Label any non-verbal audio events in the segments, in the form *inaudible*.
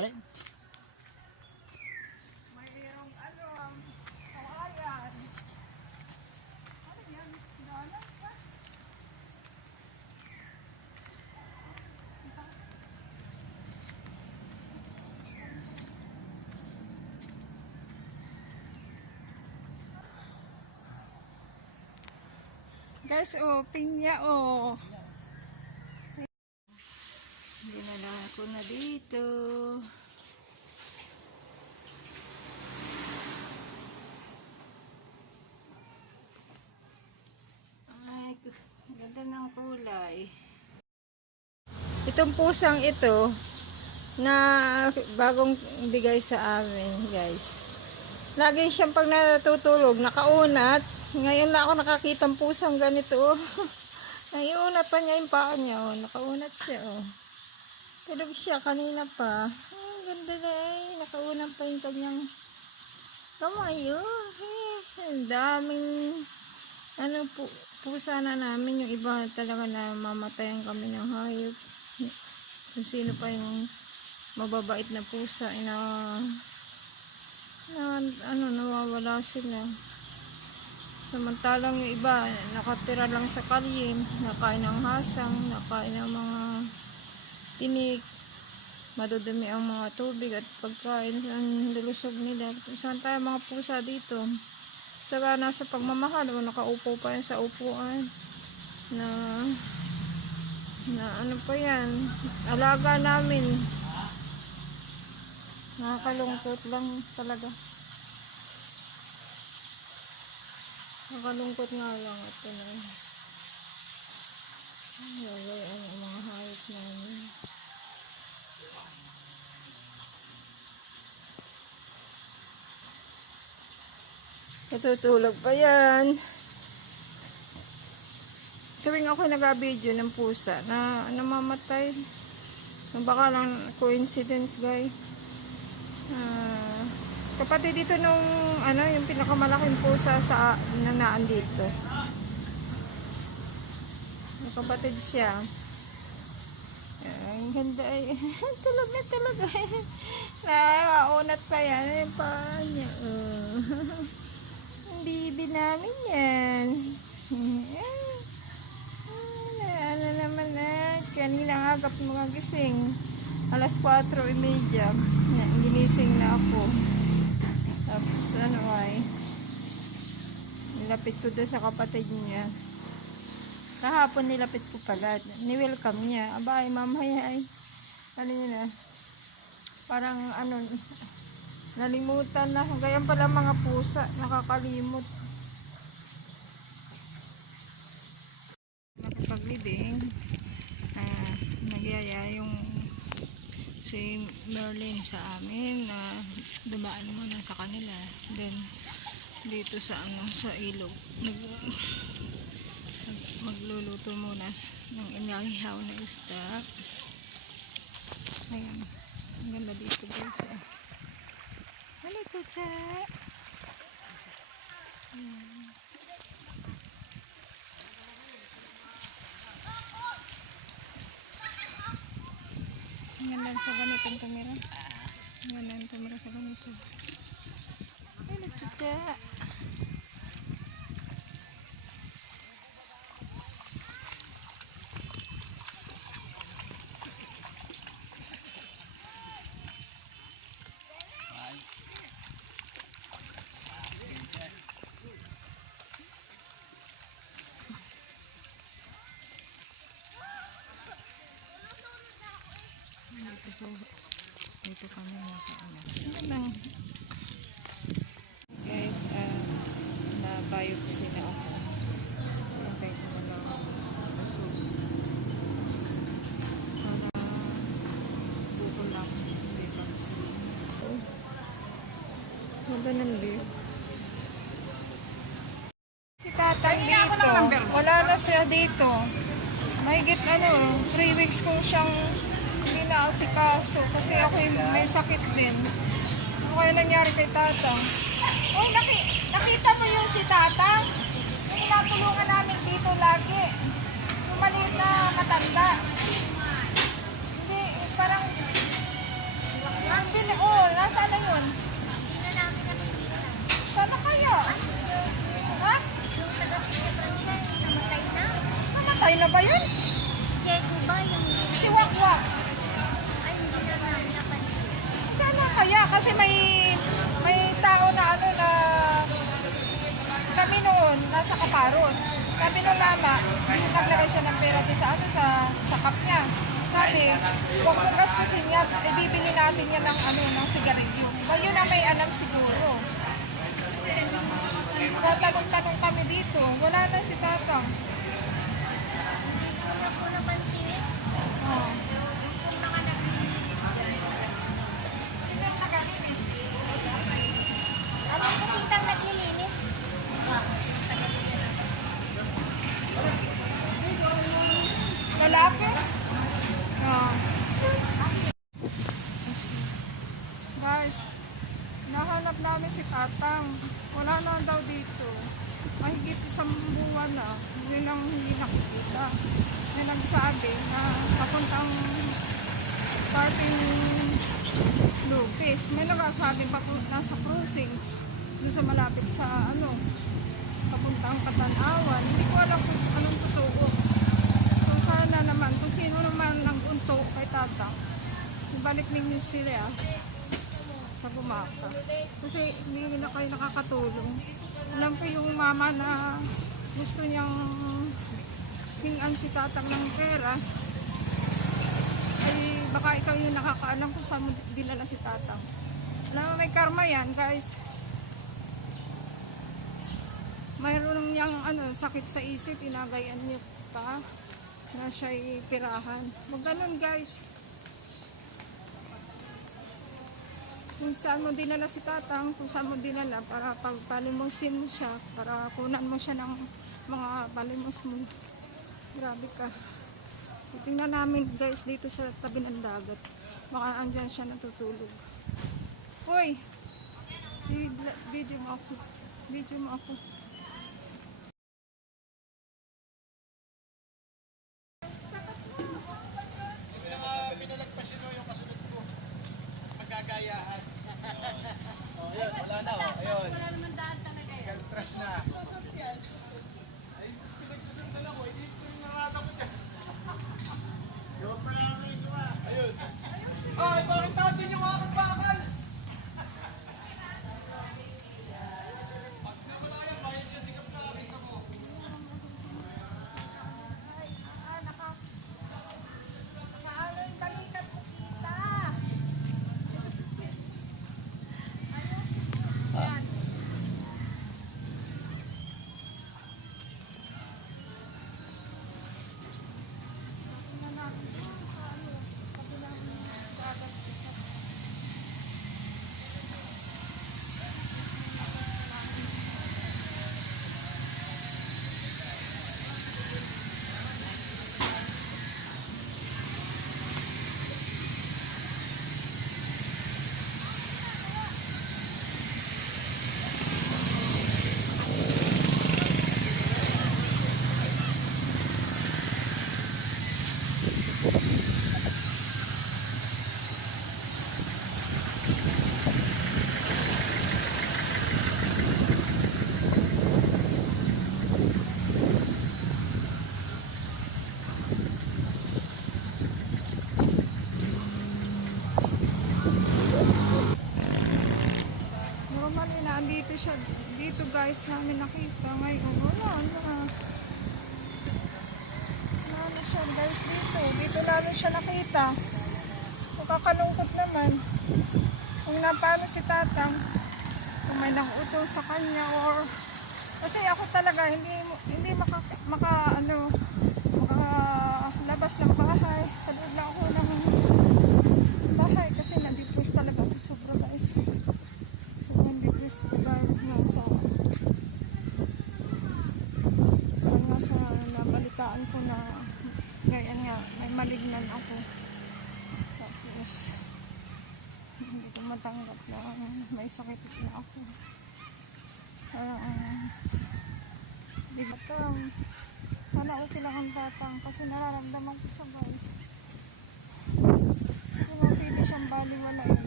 Alin? Mayroong ano, um, kawayan. Ano yan? Dalan pa? Guys, oh, pinya, oh. Dinala ko na dito. Ay, gu- ganda ng kulay. Itong pusang ito, na bagong bigay sa amin, guys. Lagi siyang pag natutulog, nakaunat. Ngayon lang ako nakakita ng pusang ganito. oh. *laughs* Naiunat pa niya yung paa niya, oh. Nakaunat siya, oh. Tulog siya kanina pa. Ang ganda na eh. Nakaunat pa yung kanyang kamay, oh. Eh, ang daming ano po, pusa na namin. Yung iba talaga na mamatayan kami ng hayop. Kung sino pa yung mababait na pusa, ina na, ano, nawawala sila. Samantalang yung iba, nakatira lang sa kalye, nakain ng hasang, nakain ng mga tinik, madudumi ang mga tubig at pagkain ang lulusog nila. Saan tayo mga pusa dito? Saka nasa pagmamahal, o nakaupo pa yan sa upuan na na ano pa yan, alaga namin. Nakakalungkot lang talaga. Nakakalungkot nga lang at ano. Gagawin ang mga hayop namin. Natutulog pa yan. Tuwing ako nag-video ng pusa na namamatay. Baka lang coincidence, guys. Ah, kapatid dito nung ano, yung pinakamalaking pusa sa na dito. Kapatid siya. Ay, Ang ganda ay. *laughs* tulog na tulog *laughs* ay. Nakaunat pa yan. Yung paa niya. Din namin yan. Ah, ano naman na. Kanina agap mga gising. Alas 4.30. Yan, ginising na ako. Tapos ano ay. Nilapit ko doon sa kapatid niya. Kahapon nilapit ko pala. Ni-welcome niya. Aba ay mamaya ay. Ano niya na. Parang ano. Nalimutan na. Ganyan pala mga pusa. Nakakalimot. Makapaglibing. Ah, nagyaya yung si Merlin sa amin na dumaan muna sa kanila. Then, dito sa ano sa ilog nag, nag- magluluto muna ng inahihaw na isda ayan ang ganda dito guys oh. hello chucha Ayan. ang ganda sa ganitong tumira ang ganda ng tumira sa ganito hello chucha Dito kami nakaano. Lang. Guys, uh, na-biopsy na ako. Pantay ko na lang ang puso. Para buko lang. Ganda ng. Si tatay dito, wala na siya dito. Mahigit ano, 3 weeks ko siyang na asikaso kasi ako yung may sakit din. Ano kaya nangyari kay tata? Uy, naki, nakita mo yung si tata? Yung tinatulungan namin dito lagi. Yung maliit na matanda. Hindi, parang Ang bili, oh, nasaan na yun? Namin nakikita. Sana kaya? Ha? Namatay na. Ba yun? Si Jeko ba yung Si Wakwak. Kasi may may tao na ano na kami noon, nasa Kaparos. Sabi nung mama, naglagay siya ng pera din sa ano, sa, sa cup niya. Sabi, huwag mo gastusin yan, ibibili natin yan ng ano, ng sigarilyo. Ba, yun ang may alam siguro. Tatanong-tanong kami dito, wala na si Tatang. Nasa cruising. Doon sa malapit sa ano, papuntang Katanawan. Hindi ko alam kung anong totoo. So sana naman, kung sino naman ang unto kay tata, ibalik ninyo sila ah, sa bumaka. Kasi hindi na kayo nakakatulong. Alam ko yung mama na gusto niyang hingan si tatang ng pera, ay baka ikaw yung nakakaalam kung saan mo dinala si tatang. Mo, may karma yan, guys. Mayroon niyang ano, sakit sa isip, inagayan niyo pa na siya'y pirahan. Huwag ganun guys. Kung saan mo dinala si tatang, kung saan mo dinala para pagpalimusin mo siya, para kunan mo siya ng mga palimos mo. Grabe ka. Tingnan namin guys dito sa tabi ng dagat. Baka andyan siya natutulog. Vid- Video mo ako. Video mo ako. Nandito siya. Dito guys, namin nakita ngayon. Wala na. Wala siya guys dito. Dito namin siya nakita. Nakakalungkot naman. Kung napano si tatang, kung may nakuto sa kanya or kasi ako talaga hindi hindi maka, maka ano makalabas ng bahay sa loob lang ako ng bahay kasi nandipres talaga ako sobrang forest park na sa ano dahil nabalitaan ko na ngayon nga may malignan ako. Tapos hindi ko matanggap na may sakit na ako. Parang um, sana okay lang ang batang kasi nararamdaman ko siya guys. Pinapili siyang baliwala eh.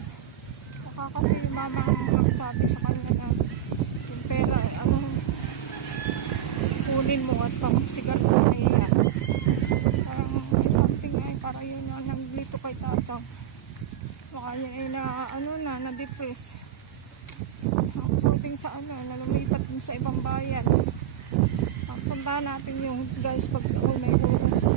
Baka kasi mama ang sabi sa kanya na yung pera ay ano kunin mo at pang sigar ko na parang may something ay para yun ang nandito kay tatang. Baka yun ay na ano na na depress according sa ano na lumipat din sa ibang bayan. Ang punta natin yung guys pag ako may oras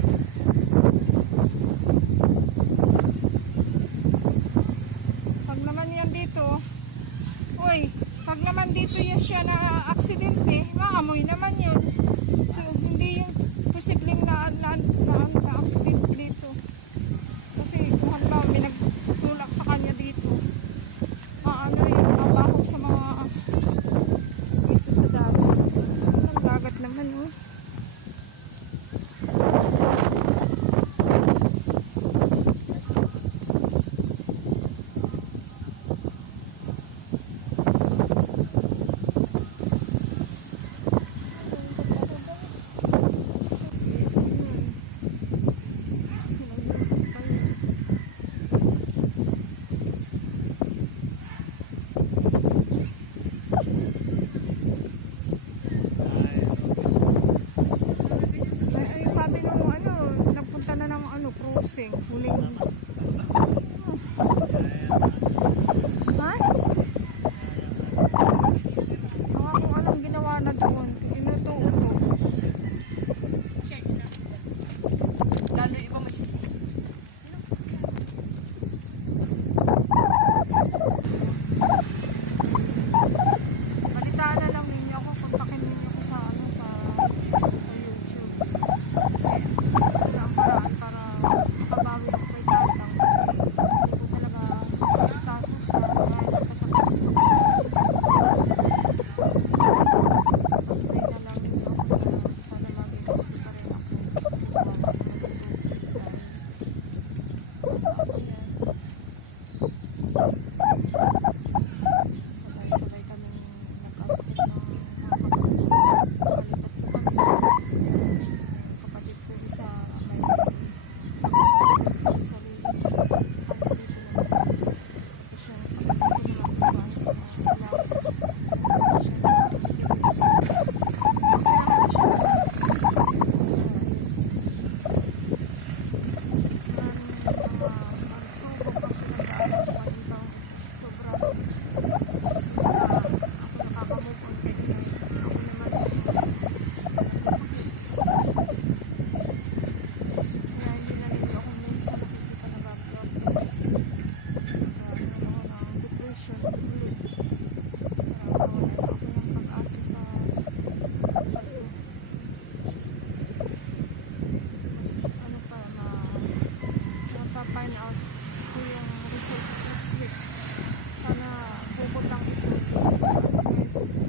Thank you.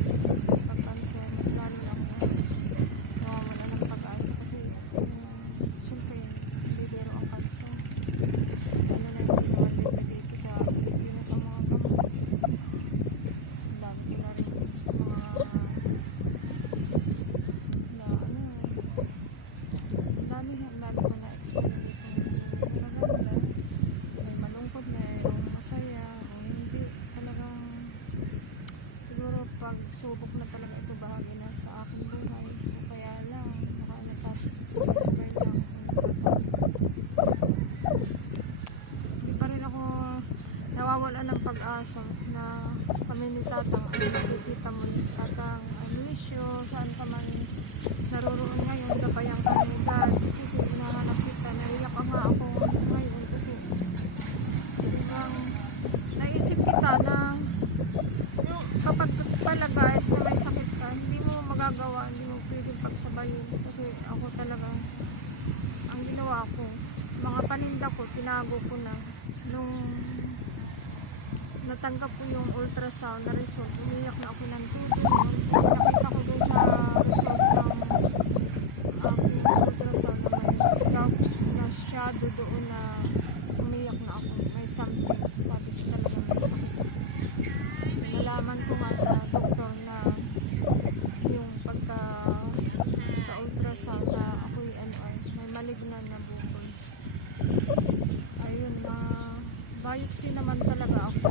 pagsubok na talaga ito bahagi na sa aking buhay. O kaya lang nakalatap-sabay lang hindi pa rin ako nawawala ng pag-asa na kami ni tatang ang ginawa, hindi mo pwedeng pagsabayin. Kasi ako talaga ang ginawa ko, mga paninda ko, tinago ko na. Nung natanggap ko yung ultrasound na result, umiyak na ako ng tubig. Kasi nakita ko doon sa baka ako'y ano may malignan na bukol. Ayun na biopsy naman talaga ako.